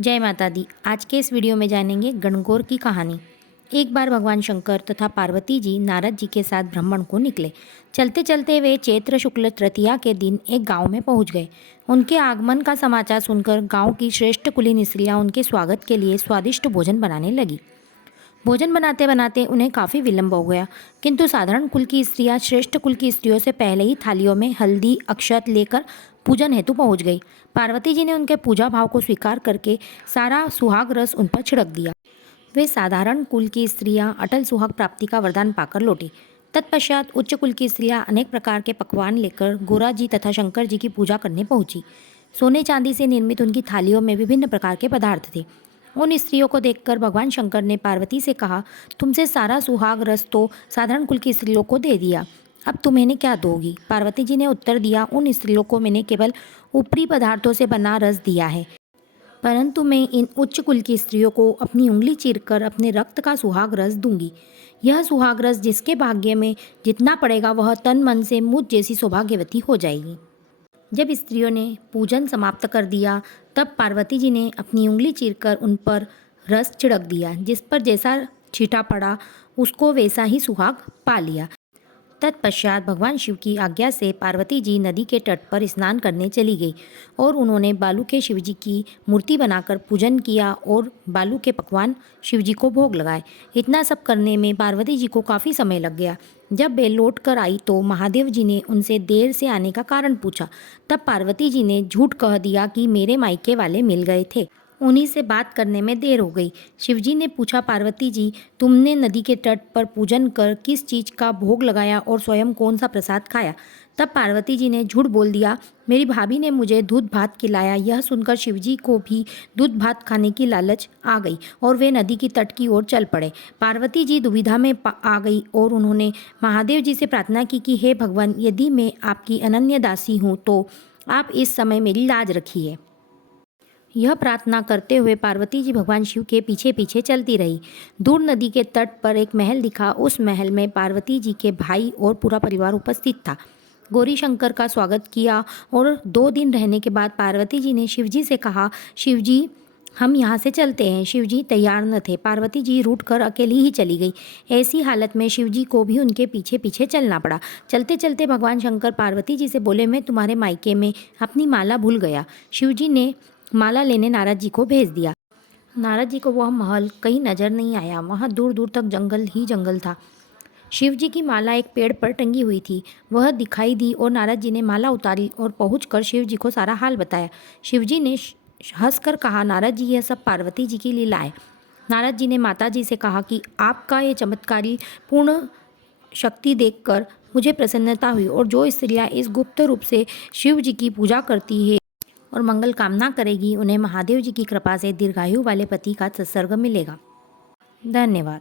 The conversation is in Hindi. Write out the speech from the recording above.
जय माता दी। आज के इस वीडियो में जानेंगे गणगौर की कहानी। एक बार भगवान शंकर तथा पार्वती जी नारद जी के साथ भ्रमण को निकले। चलते चलते वे चैत्र शुक्ल तृतीया के दिन एक गांव में पहुंच गए। उनके आगमन का समाचार सुनकर गांव की श्रेष्ठ कुलीन स्त्रियां उनके स्वागत के लिए स्वादिष्ट भोजन बनाने लगी। भोजन बनाते बनाते उन्हें काफ़ी विलंब हो गया, किंतु साधारण कुल की स्त्रियां श्रेष्ठ कुल की स्त्रियों से पहले ही थालियों में हल्दी अक्षत लेकर पूजन हेतु पहुंच गई। पार्वती जी ने उनके पूजा भाव को स्वीकार करके सारा सुहाग रस उन पर छिड़क दिया। वे साधारण कुल की स्त्रियां अटल सुहाग प्राप्ति का वरदान पाकर लौटी। तत्पश्चात उच्च कुल की स्त्रियां अनेक प्रकार के पकवान लेकर गोरा जी तथा शंकर जी की पूजा करने पहुंची। सोने चांदी से निर्मित उनकी थालियों में विभिन्न प्रकार के पदार्थ थे। उन स्त्रियों को देखकर भगवान शंकर ने पार्वती से कहा, तुमसे सारा सुहाग रस तो साधारण कुल की स्त्रियों को दे दिया, अब तुम इन्हें क्या दोगी? पार्वती जी ने उत्तर दिया, उन स्त्रियों को मैंने केवल ऊपरी पदार्थों से बना रस दिया है, परंतु मैं इन उच्च कुल की स्त्रियों को अपनी उंगली चीरकर अपने रक्त का सुहाग रस दूंगी। यह सुहाग रस जिसके भाग्य में जितना पड़ेगा वह तन मन से मुझ जैसी सौभाग्यवती हो जाएगी। जब स्त्रियों ने पूजन समाप्त कर दिया तब पार्वती जी ने अपनी उंगली चीरकर उन पर रस छिड़क दिया। जिस पर जैसा छींटा पड़ा उसको वैसा ही सुहाग पा लिया। तत्पश्चात भगवान शिव की आज्ञा से पार्वती जी नदी के तट पर स्नान करने चली गई और उन्होंने बालू के शिवजी की मूर्ति बनाकर पूजन किया और बालू के पकवान शिवजी को भोग लगाए। इतना सब करने में पार्वती जी को काफ़ी समय लग गया। जब वे लौट कर आई तो महादेव जी ने उनसे देर से आने का कारण पूछा। तब पार्वती जी ने झूठ कह दिया कि मेरे मायके वाले मिल गए थे, उन्हीं से बात करने में देर हो गई। शिवजी ने पूछा, पार्वती जी, तुमने नदी के तट पर पूजन कर किस चीज़ का भोग लगाया और स्वयं कौन सा प्रसाद खाया? तब पार्वती जी ने झूठ बोल दिया, मेरी भाभी ने मुझे दूध भात खिलाया। यह सुनकर शिवजी को भी दूध भात खाने की लालच आ गई और वे नदी की तट की ओर चल पड़े। पार्वती जी दुविधा में आ गई और उन्होंने महादेव जी से प्रार्थना की कि हे भगवान, यदि मैं आपकी अनन्य दासी हूँ तो आप इस समय मेरी लाज रखिए। यह प्रार्थना करते हुए पार्वती जी भगवान शिव के पीछे पीछे चलती रही। दूर नदी के तट पर एक महल दिखा। उस महल में पार्वती जी के भाई और पूरा परिवार उपस्थित था। गौरी शंकर का स्वागत किया और 2 दिन रहने के बाद पार्वती जी ने शिवजी से कहा, शिवजी, हम यहाँ से चलते हैं। शिवजी तैयार न थे। पार्वती जी रूठ कर अकेली ही चली गई। ऐसी हालत में शिवजी को भी उनके पीछे पीछे चलना पड़ा। चलते चलते भगवान शंकर पार्वती जी से बोले, मैं तुम्हारे मायके में अपनी माला भूल गया। शिवजी ने माला लेने नारद जी को भेज दिया। नारद जी को वह महल कहीं नजर नहीं आया। वहाँ दूर दूर तक जंगल ही जंगल था। शिव जी की माला एक पेड़ पर टंगी हुई थी। वह दिखाई दी और नारद जी ने माला उतारी और पहुंचकर शिव जी को सारा हाल बताया। शिव जी ने हंसकर कहा, नारद जी, यह सब पार्वती जी की लीला है। नारद जी ने माता जी से कहा कि आपका ये चमत्कारी पूर्ण शक्ति देखकर मुझे प्रसन्नता हुई और जो स्त्रियाँ इस गुप्त रूप से शिव जी की पूजा करती है और मंगल कामना करेगी, उन्हें महादेव जी की कृपा से दीर्घायु वाले पति का सत्सर्ग मिलेगा। धन्यवाद।